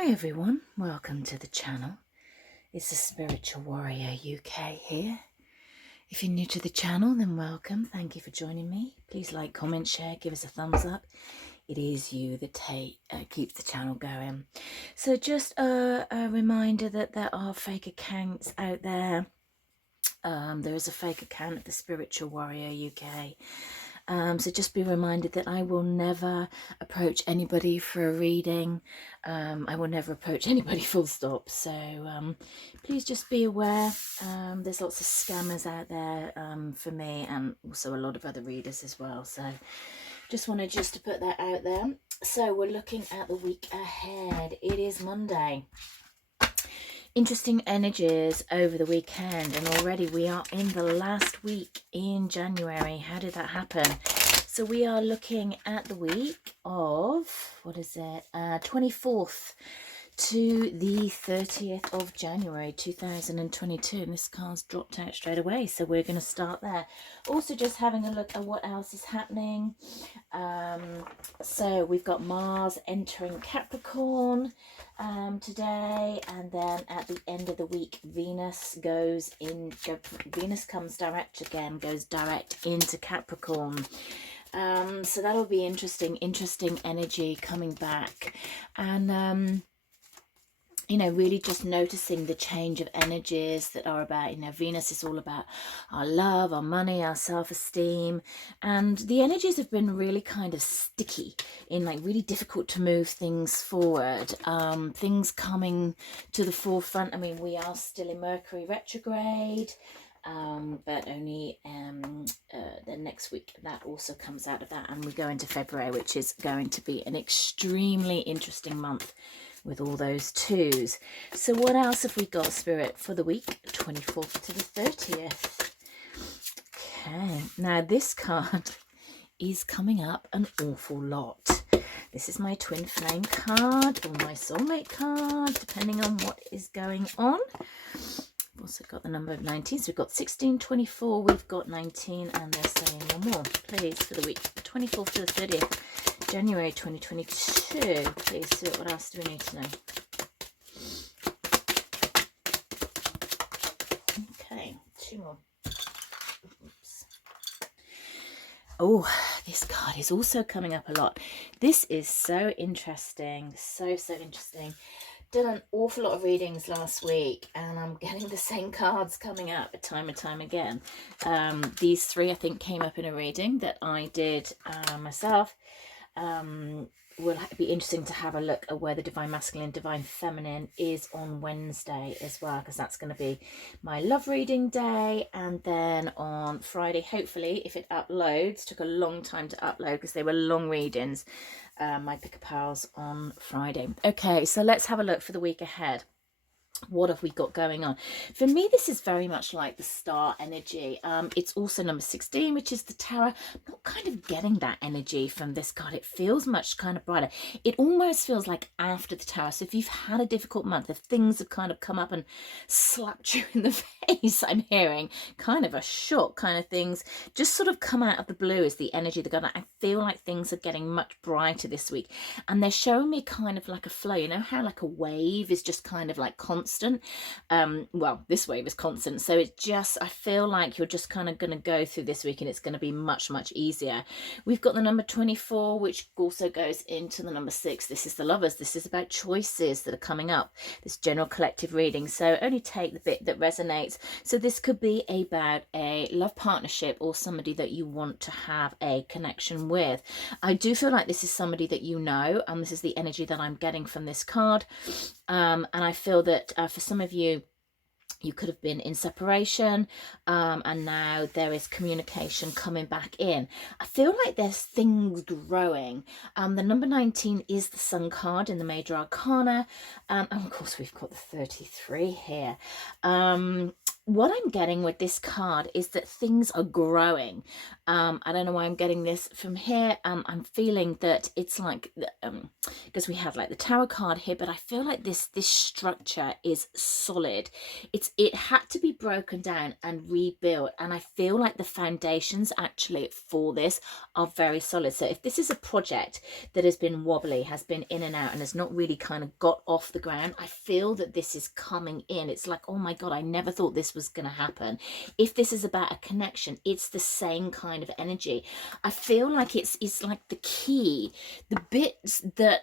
Hi everyone, welcome to the channel. It's the Spiritual Warrior UK here. If you're new to the channel, then welcome. Thank you for joining me. Please like, comment, share, give us a thumbs up. It is you that keeps the channel going. So just a reminder that there are fake accounts out there. There is a fake account at the Spiritual Warrior UK. So just be reminded that I will never approach anybody for a reading. I will never approach anybody full stop. So please just be aware. There's lots of scammers out there for me, and also a lot of other readers as well. So just wanted to put that out there. So we're looking at the week ahead. It is Monday. Interesting energies over the weekend, and already we are in the last week in January. How did that happen? So we are looking at the week of, 24th to the 30th of January 2022, and this card's dropped out straight away, so we're going to start there. Also just having a look at what else is happening. So we've got Mars entering Capricorn today, and then at the end of the week Venus comes direct again, goes direct into Capricorn. So that'll be interesting energy coming back. And really just noticing the change of energies that are about, Venus is all about our love, our money, our self-esteem. And the energies have been really kind of sticky, really difficult to move things forward. Things coming to the forefront. I mean, we are still in Mercury retrograde. But only the next week that also comes out of that, and we go into February, which is going to be an extremely interesting month with all those twos. So what else have we got, Spirit, for the week 24th to the 30th? Okay, now this card is coming up an awful lot. This is my twin flame card or my soulmate card, depending on what is going on. We've also got the number of 19, so we've got 16, 24, we've got 19, and they're saying one more, please, for the week 24th to the 30th. January 2022. Please, see what else do we need to know? Okay, two more. Oops. Oh, this card is also coming up a lot. This is so interesting. So interesting. Did an awful lot of readings last week, and I'm getting the same cards coming up time and time again. These three, I think, came up in a reading that I did myself. Will be interesting to have a look at where the Divine Masculine, Divine Feminine is on Wednesday as well, because that's going to be my love reading day. And then on Friday, hopefully, if it uploads, took a long time to upload because they were long readings, my pick-a-pals on Friday. Okay, so let's have a look for the week ahead. What have we got going on? For me, this is very much like the star energy. It's also number 16, which is the Tower. I'm not kind of getting that energy from this card. It feels much kind of brighter. It almost feels like after the Tower. So if you've had a difficult month, if things have kind of come up and slapped you in the face, I'm hearing kind of a shock kind of things just sort of come out of the blue is the energy that got. I feel like things are getting much brighter this week, and they're showing me kind of like a flow. You know how like a wave is just kind of like constant. Well, this wave is constant, so it's just, I feel like you're just kind of going to go through this week and it's going to be much easier. We've got the number 24, which also goes into the number 6. This is the Lovers. This is about choices that are coming up, this general collective reading, so only take the bit that resonates. So this could be about a love partnership or somebody that you want to have a connection with. I do feel like this is somebody that you know, and this is the energy that I'm getting from this card. And I feel that for some of you, you could have been in separation, and now there is communication coming back in. I feel like there's things growing. The number 19 is the Sun card in the Major Arcana, and of course we've got the 33 here. what I'm getting with this card is that things are growing. I don't know why I'm getting this from here. I'm feeling that it's like, because we have like the Tower card here, but I feel like this structure is solid. It had to be broken down and rebuilt, and I feel like the foundations actually for this are very solid. So if this is a project that has been wobbly, has been in and out, and has not really kind of got off the ground, I feel that this is coming in. It's like, oh my God, I never thought this was going to happen. If this is about a connection, it's the same kind of energy. I feel like it's like the key, the bits that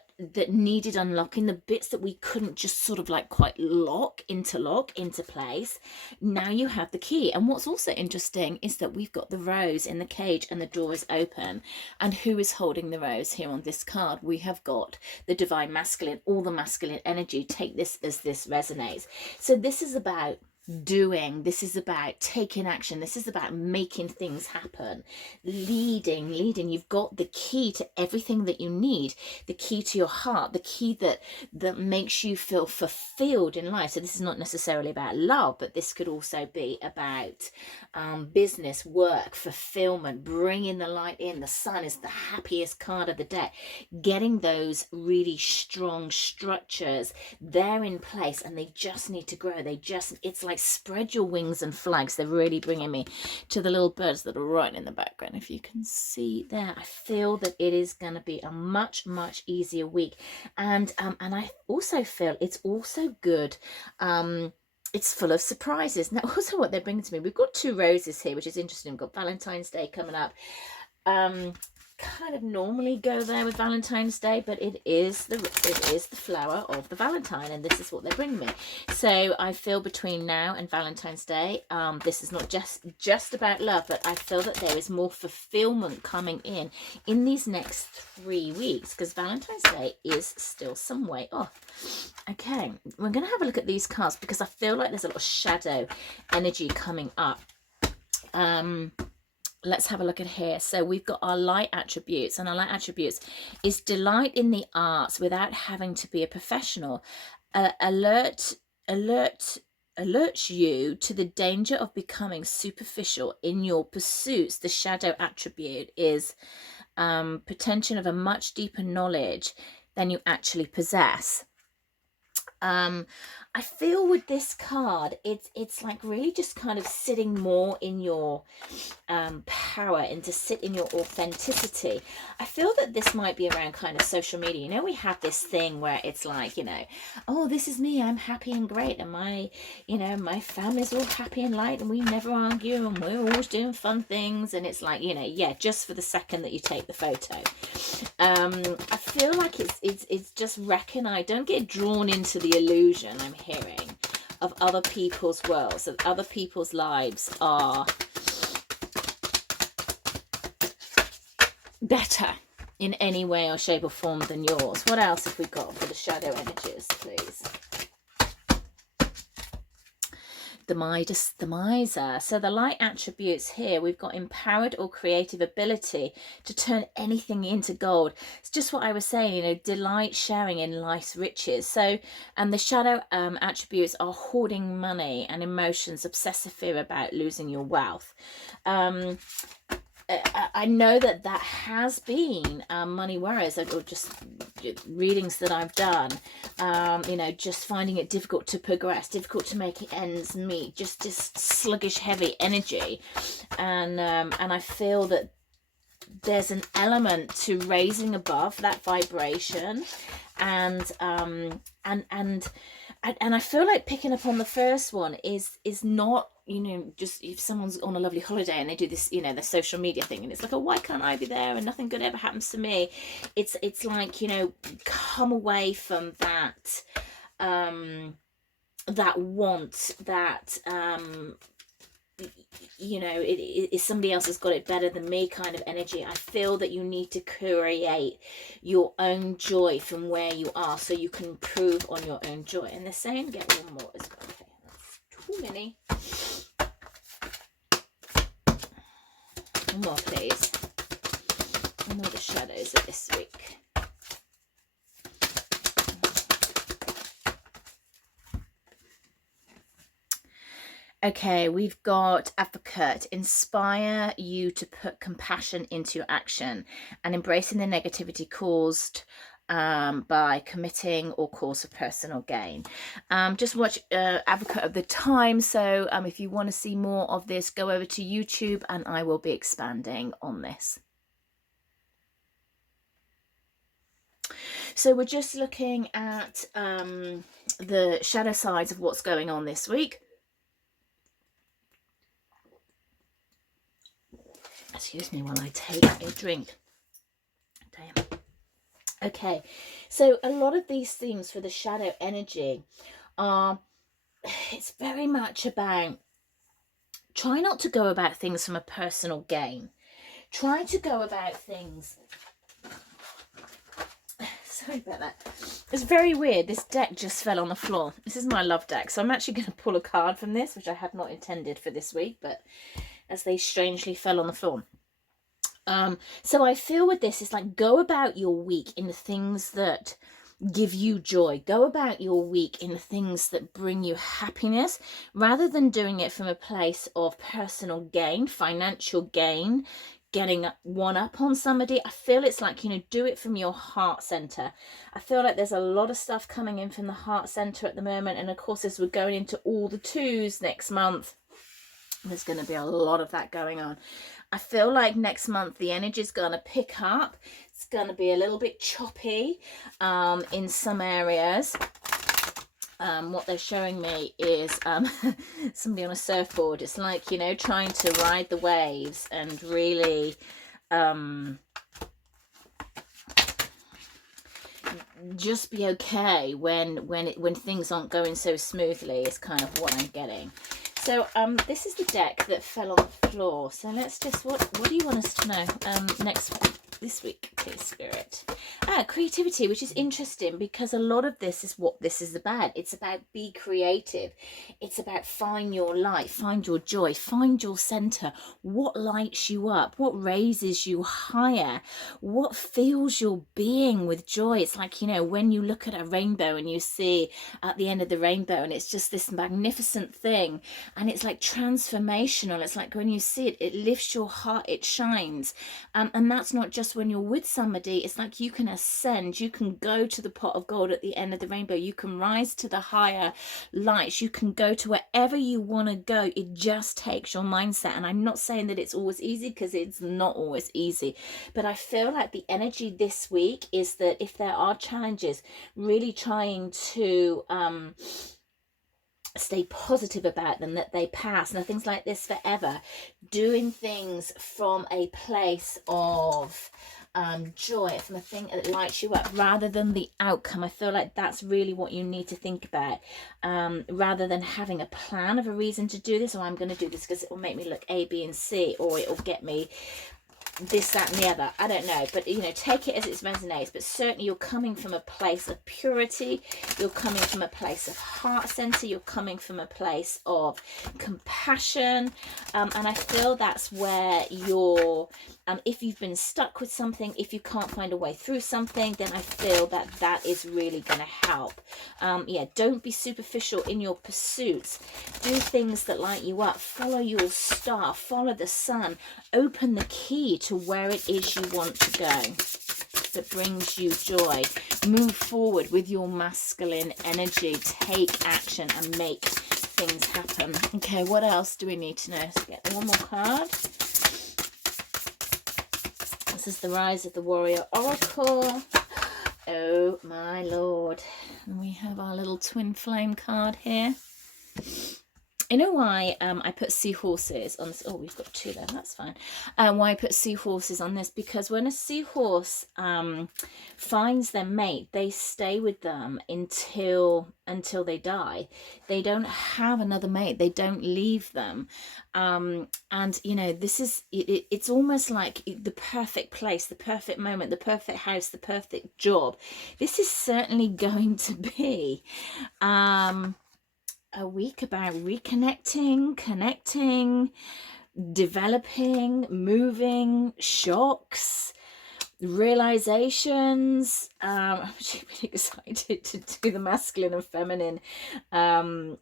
needed unlocking, the bits that we couldn't just sort of like quite lock into place. Now you have the key. And what's also interesting is that we've got the rose in the cage and the door is open. And who is holding the rose here on this card? We have got the divine masculine, all the masculine energy. Take this as this resonates. So this is about doing, this is about taking action, this is about making things happen, leading. You've got the key to everything that you need, the key to your heart, the key that makes you feel fulfilled in life. So this is not necessarily about love, but this could also be about business, work, fulfillment, bringing the light in. The sun is the happiest card of the deck. Getting those really strong structures, they're in place and they just need to grow. It's like spread your wings and flags. They're really bringing me to the little birds that are right in the background. If you can see there, I feel that it is going to be a much easier week, and I also feel it's also good. It's full of surprises. Now, also what they're bringing to me, we've got two roses here, which is interesting. We've got Valentine's Day coming up. Kind of normally go there with Valentine's Day, but it is the flower of the Valentine, and this is what they bring me. So I feel between now and Valentine's Day, this is not just about love, but I feel that there is more fulfillment coming in these next 3 weeks, because Valentine's Day is still some way off. Okay, we're going to have a look at these cards because I feel like there's a lot of shadow energy coming up. Let's have a look at here. So we've got our light attributes, and our light attributes is delight in the arts without having to be a professional. Alerts you to the danger of becoming superficial in your pursuits. The shadow attribute is pretension of a much deeper knowledge than you actually possess. I feel with this card, it's like really just kind of sitting more in your power and to sit in your authenticity. I feel that this might be around kind of social media. You know, we have this thing where it's like, you know, oh, this is me, I'm happy and great, and my family's all happy and light, and we never argue, and we're always doing fun things. And it's like, you know, yeah, just for the second that you take the photo. I feel like it's just recognize, don't get drawn into the illusion I'm hearing of other people's worlds, that other people's lives are better in any way or shape or form than yours. What else have we got for the shadow energies, please? The miser. So the light attributes here, we've got empowered or creative ability to turn anything into gold. It's just what I was saying, you know, delight sharing in life's riches. So, and the shadow attributes are hoarding money and emotions, obsessive fear about losing your wealth. I know that has been money worries, or just readings that I've done, you know, just finding it difficult to progress, difficult to make ends meet, just sluggish, heavy energy. And I feel that there's an element to raising above that vibration, and I feel like picking up on the first one is not, you know, just if someone's on a lovely holiday and they do this, you know, the social media thing, and it's like, oh, why can't I be there and nothing good ever happens to me? It's like, you know, come away from that that want, that you know, it somebody else has got it better than me kind of energy. I feel that you need to create your own joy from where you are, so you can improve on your own joy. And they're saying get one more as well. Okay, that's too many. One more, please. One more, the shadows of this week. Okay, we've got advocate. Inspire you to put compassion into your action and embracing the negativity caused by committing or cause of personal gain. Just watch advocate of the time. So if you want to see more of this, go over to YouTube and I will be expanding on this. So we're just looking at the shadow sides of what's going on this week. Excuse me while I take a drink. Damn. Okay, so a lot of these things for the shadow energy are, it's very much about try not to go about things from a personal gain. Try to go about things. Sorry about that. It's very weird. This deck just fell on the floor. This is my love deck. So I'm actually going to pull a card from this, which I had not intended for this week, but as they strangely fell on the floor. So I feel with this, it's like go about your week in the things that give you joy. Go about your week in the things that bring you happiness, rather than doing it from a place of personal gain, financial gain, getting one up on somebody. I feel it's like, you know, do it from your heart center. I feel like there's a lot of stuff coming in from the heart center at the moment. And of course, as we're going into all the twos next month, there's going to be a lot of that going on. I feel like next month the energy is going to pick up. It's going to be a little bit choppy in some areas. What they're showing me is somebody on a surfboard. It's like, you know, trying to ride the waves and really just be okay when things aren't going so smoothly, is kind of what I'm getting. So this is the deck that fell on the floor. So let's just, what do you want us to know this week, please, Spirit? Creativity, which is interesting because a lot of this is what this is about. It's about be creative. It's about find your light, find your joy, find your center. What lights you up? What raises you higher? What fills your being with joy? It's like, you know, when you look at a rainbow and you see at the end of the rainbow and it's just this magnificent thing, and it's like transformational. It's like when you see it, it lifts your heart, it shines. And that's not just when you're with somebody. It's like you can ascend, you can go to the pot of gold at the end of the rainbow, you can rise to the higher lights, you can go to wherever you want to go. It just takes your mindset. And I'm not saying that it's always easy, because it's not always easy, but I feel like the energy this week is that if there are challenges, really trying to stay positive about them, that they pass. Nothing's like this forever. Doing things from a place of joy, from a thing that lights you up, rather than the outcome. I feel like that's really what you need to think about, rather than having a plan of a reason to do this, or I'm going to do this because it will make me look A, B, and C, or it will get me this, that, and the other. I don't know, but you know, take it as it resonates. But certainly you're coming from a place of purity, you're coming from a place of heart center, you're coming from a place of compassion, and I feel that's where you're if you've been stuck with something, if you can't find a way through something, then I feel that that is really going to help. Yeah, don't be superficial in your pursuits. Do things that light you up. Follow your star, follow the sun, open the key to where it is you want to go that brings you joy. Move forward with your masculine energy. Take action and make things happen. Okay, what else do we need to know? Let's get one more card. This is the Rise of the Warrior Oracle. Oh my lord. And we have our little twin flame card here. You know why I put seahorses on this? Oh, we've got two there. That's fine. Why I put seahorses on this? Because when a seahorse finds their mate, they stay with them until they die. They don't have another mate. They don't leave them. And you know, this is it's almost like the perfect place, the perfect moment, the perfect house, the perfect job. This is certainly going to be a week about reconnecting, connecting, developing, moving, shocks, realizations. I'm actually really excited to do the masculine and feminine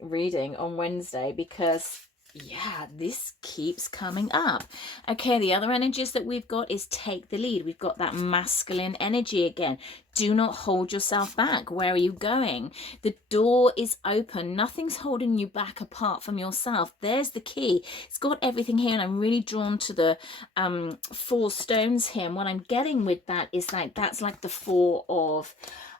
reading on Wednesday, because yeah, this keeps coming up. Okay, the other energies that we've got is take the lead. We've got that masculine energy again. Do not hold yourself back. Where are you going? The door is open. Nothing's holding you back apart from yourself. There's the key. It's got everything here, and I'm really drawn to the 4 stones here. And what I'm getting with that is like, that's like the 4 of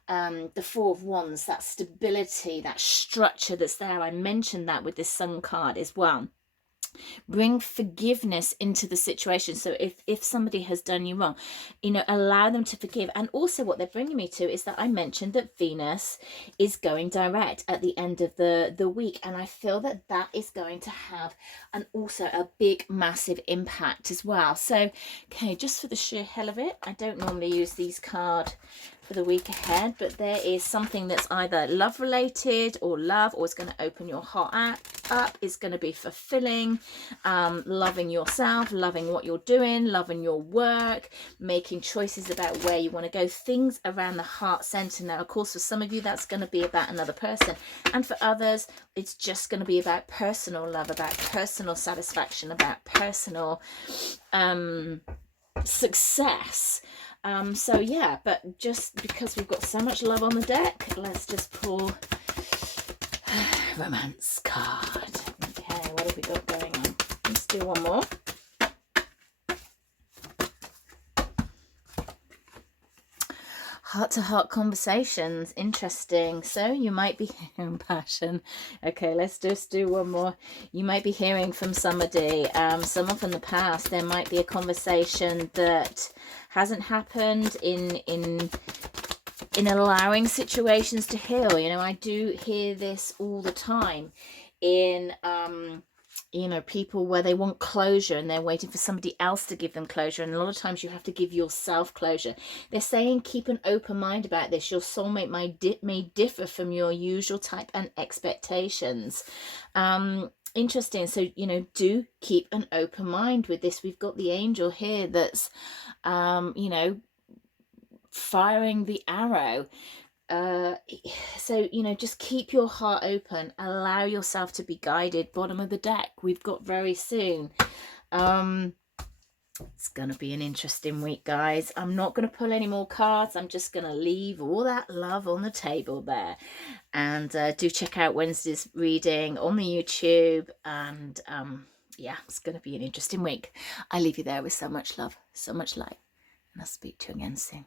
Wands, that stability, that structure that's there. I mentioned that with this Sun card as well. Bring forgiveness into the situation. So if somebody has done you wrong, you know, allow them to forgive. And also what they're bringing me to is that I mentioned that Venus is going direct at the end of the week, and I feel that that is going to have also a big massive impact as well. So okay, just for the sheer hell of it, I don't normally use these cards for the week ahead, but there is something that's either love related or love, or it's going to open your heart up. It's going to be fulfilling, loving yourself, loving what you're doing, loving your work, making choices about where you want to go, things around the heart center. Now of course for some of you that's going to be about another person, and for others it's just going to be about personal love, about personal satisfaction, about personal success. So yeah, but just because we've got so much love on the deck, let's just pull romance card. Okay, what have we got going on? Let's do one more. Heart-to-heart conversations. Interesting. So you might be hearing passion. Okay, let's just do one more. You might be hearing from somebody, someone from the past. There might be a conversation that hasn't happened in allowing situations to heal. You know, I do hear this all the time in you know, people where they want closure and they're waiting for somebody else to give them closure, and a lot of times you have to give yourself closure. They're saying keep an open mind about this. Your soulmate may differ from your usual type and expectations. Interesting. So, you know, do keep an open mind with this. We've got the angel here that's you know, firing the arrow. So, you know, just keep your heart open, allow yourself to be guided. Bottom of the deck we've got very soon. It's gonna be an interesting week, guys. I'm not gonna pull any more cards. I'm just gonna leave all that love on the table there. And do check out Wednesday's reading on the YouTube. And yeah, it's gonna be an interesting week. I leave you there with so much love, so much light, and I'll speak to you again soon.